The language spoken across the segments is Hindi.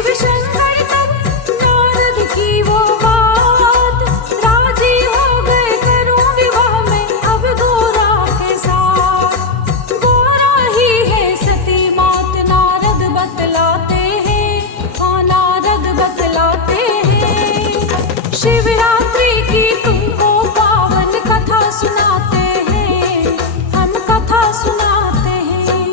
शिव शंकर तब नारद की वो बात, राजी हो गए करूं विवाह में अब गोरा के साथ। गोरा ही है सती मात नारद बतलाते हैं, हाँ नारद बतलाते हैं। शिवरात्रि की तुमको पावन कथा सुनाते हैं, हम कथा सुनाते हैं।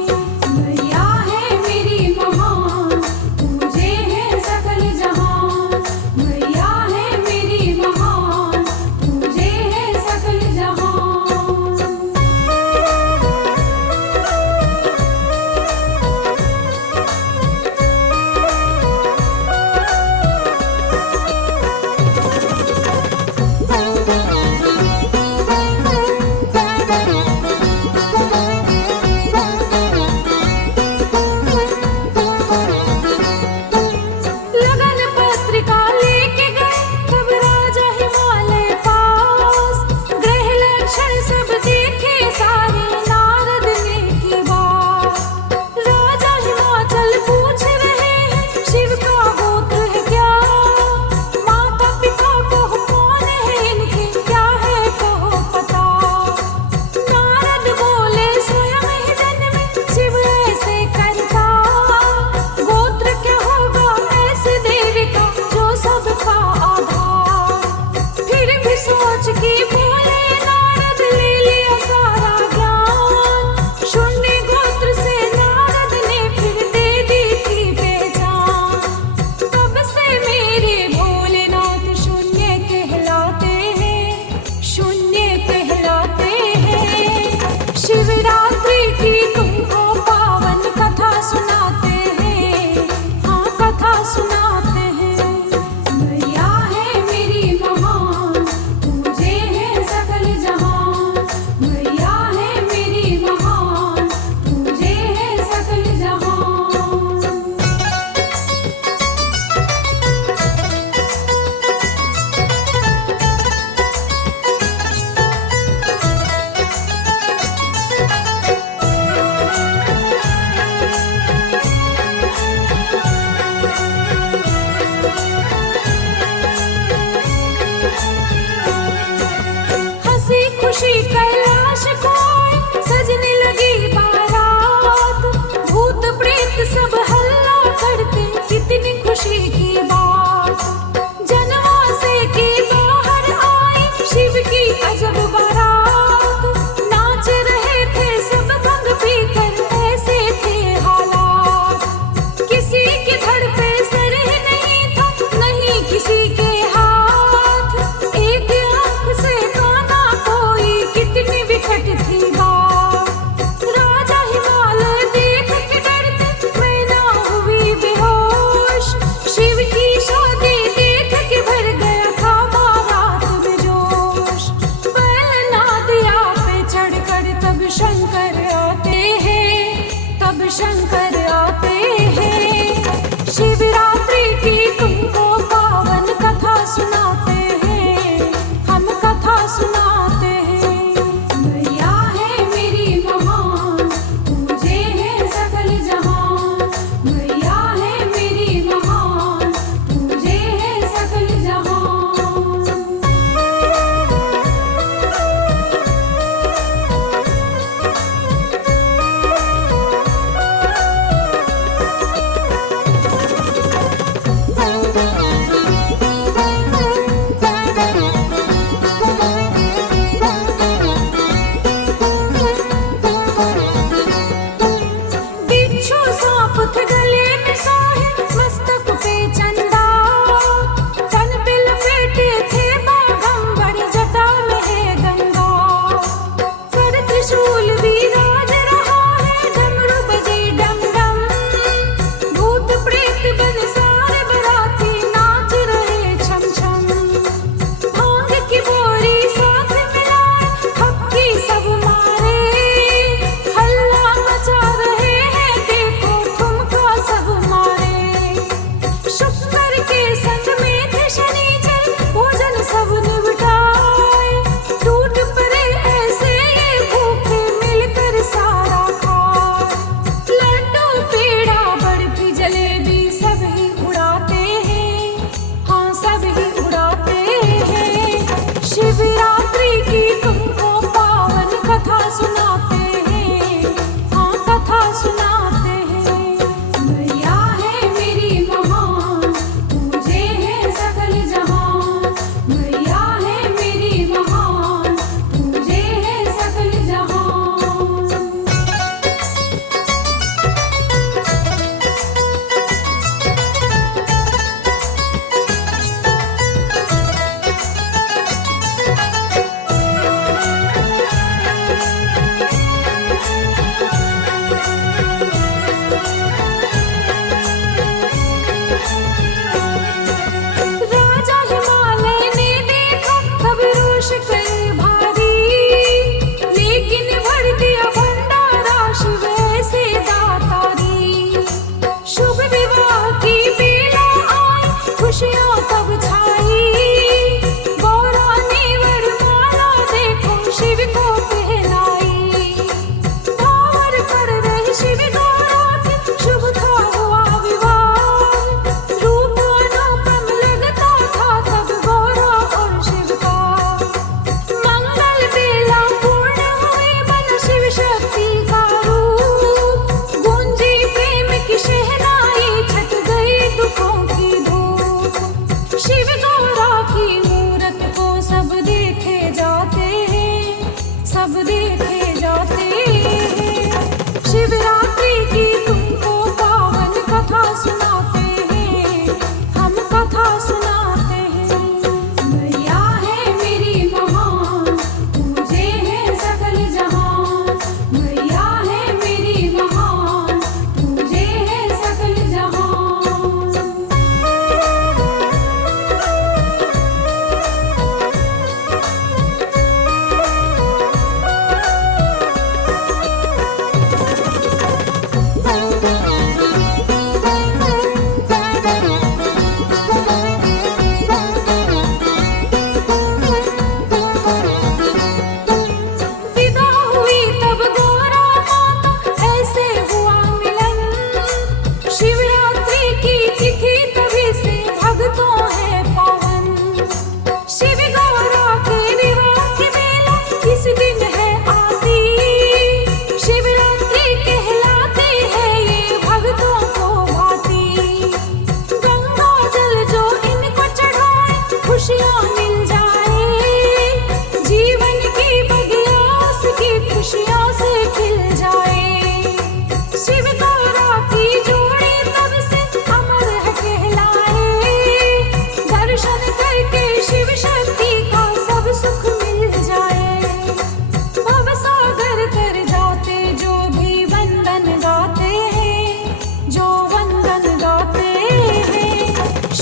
मैया है मेरी महान, तुझे है सकल जहान। मैया है मेरी महान, तुझे है सकल जहान। लगन पत्रिका लेके गए तब राजा हिमालय पास, ग्रह लक्षण सब देखे सारे नारद ने की बात। राजा हिमाचल पूछ रहे हैं शिव का गोत्र है क्या, माता पिता कहो कौन है इनके, क्या है कहो पता। नारद बोले स्वयं ही जन्मे शिव ऐसे करता, गोत्र क्या होगा ऐसे देवी का जो सबका आधार। फिर भी सोच के बोले नारद ले लिया सारा ज्ञान, शून्य गोत्र से नारद ने फिर दे दी थी पहचान। तब से मेरे भोलेनाथ शून्य कहलाते हैं, शून्य कहलाते हैं। शिवरात्रि की तुमको पावन कथा सुनाते हैं, हाँ कथा सुनाते हैं। मैया है मेरी महान, तुझे है सकल जहान। मैया है मेरी महान, तुझे है सकल जहान।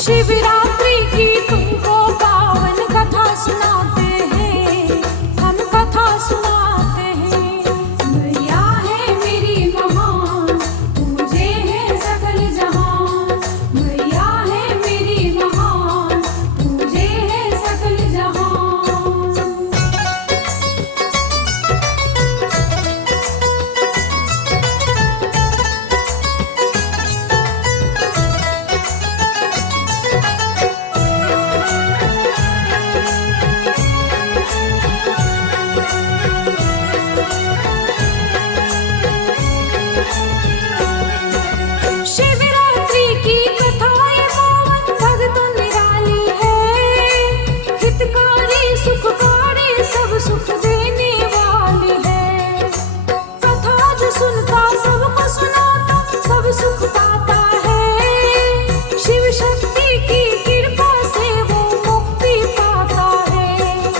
शिवरात्रि की तुमको पावन कथा सुनाते हैं, हम कथा सुनाते हैं। मैया है मेरी महान, तुझे है सकल जहान। मैया है मेरी महान, तुझे है सकल जहान। शिवरात्रि की कथाएं पावन भक्त निराली है, हितकारी सुखकारी सब सुख देने वाली है। कथा जो सुनता सबको सुनाता सब सुख पाता है। शिव शक्ति की कृपा से वो मुक्ति पाता है।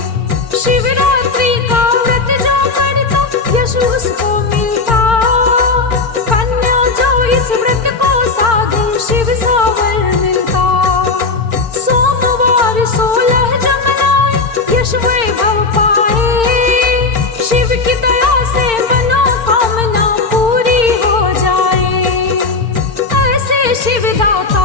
शिवरात्रि का व्रत जो करता यश उसको मिलता। कन्या जो इस व्रत को साधे शिव सावर मिलता। सोमवार 16 जब मनाए यश वैभव पाए। शिव की दया से मनोकामना पूरी हो जाए। ऐसे शिवदाता